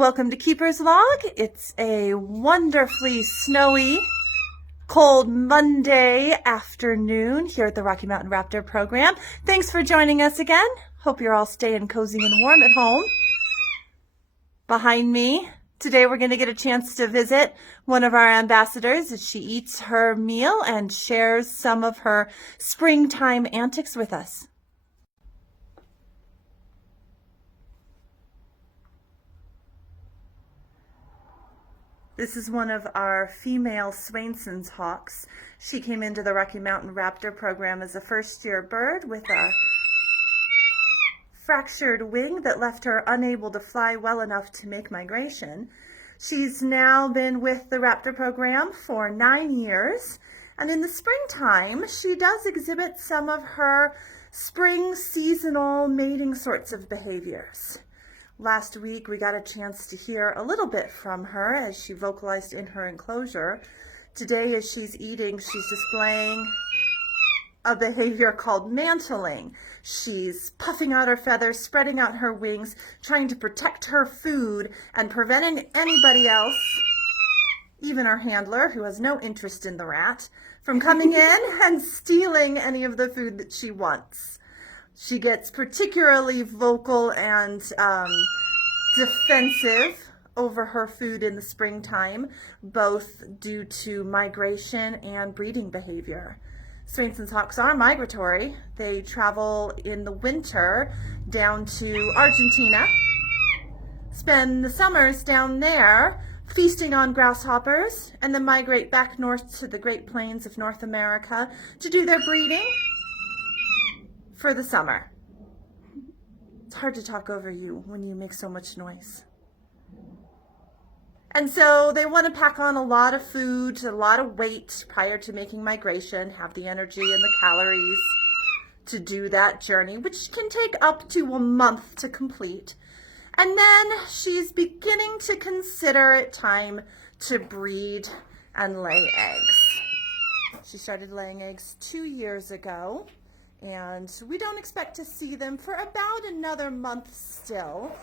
Welcome to Keeper's Log. It's a wonderfully snowy, cold Monday afternoon here at the Rocky Mountain Raptor program. Thanks for joining us again. Hope you're all staying cozy and warm at home. Behind me, today we're going to get a chance to visit one of our ambassadors as she eats her meal and shares some of her springtime antics with us. This is one of our female Swainson'sHawks. She came into the Rocky Mountain Raptor program as a first-year bird with a fractured wing that left her unable to fly well enough to make migration. She's now been with the Raptor program for 9 years, and in the springtime, she does exhibit some of her spring seasonal mating sorts of behaviors. Last week, we got a chance to hear a little bit from her as she vocalized in her enclosure. Today, as she's eating, she's displaying a behavior called mantling. She's puffing out her feathers, spreading out her wings, trying to protect her food and preventing anybody else, even our handler, who has no interest in the rat, from coming in and stealing any of the food that she wants. She gets particularly vocal and defensive over her food in the springtime, both due to migration and breeding behavior. Swainson'sHawks are migratory. They travel in the winter down to Argentina, spend the summers down there feasting on grasshoppers, and then migrate back north to the Great Plains of North America to do their breeding for the summer. It's hard to talk over you when you make so much noise. And so they want to pack on a lot of food, a lot of weight prior to making migration, have the energy and the calories to do that journey, which can take up to a month to complete. And then she's beginning to consider it time to breed and lay eggs. She started laying eggs 2 years ago, and we don't expect to see them for about another month still.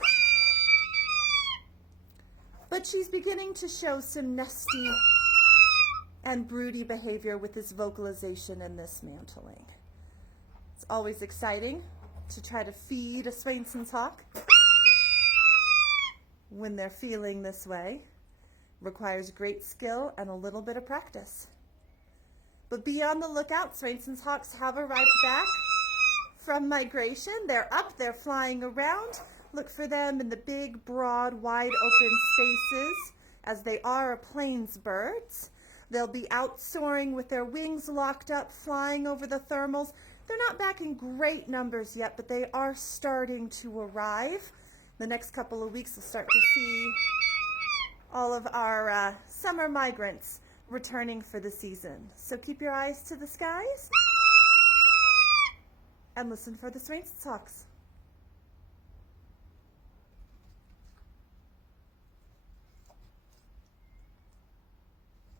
But she's beginning to show some nesty and broody behavior with this vocalization and this mantling. It's always exciting to try to feed a Swainson'sHawk when they're feeling this way. Requires great skill and a little bit of practice. But be on the lookout. Swainson'sHawks have arrived back from migration. They're up, they're flying around. Look for them in the big, broad, wide open spaces, as they are plains birds. They'll be out soaring with their wings locked up, flying over the thermals. They're not back in great numbers yet, but they are starting to arrive. The next couple of weeks, we'll start to see all of our summer migrants returning for the season. So keep your eyes to the skies and listen for the Swainson'sHawks.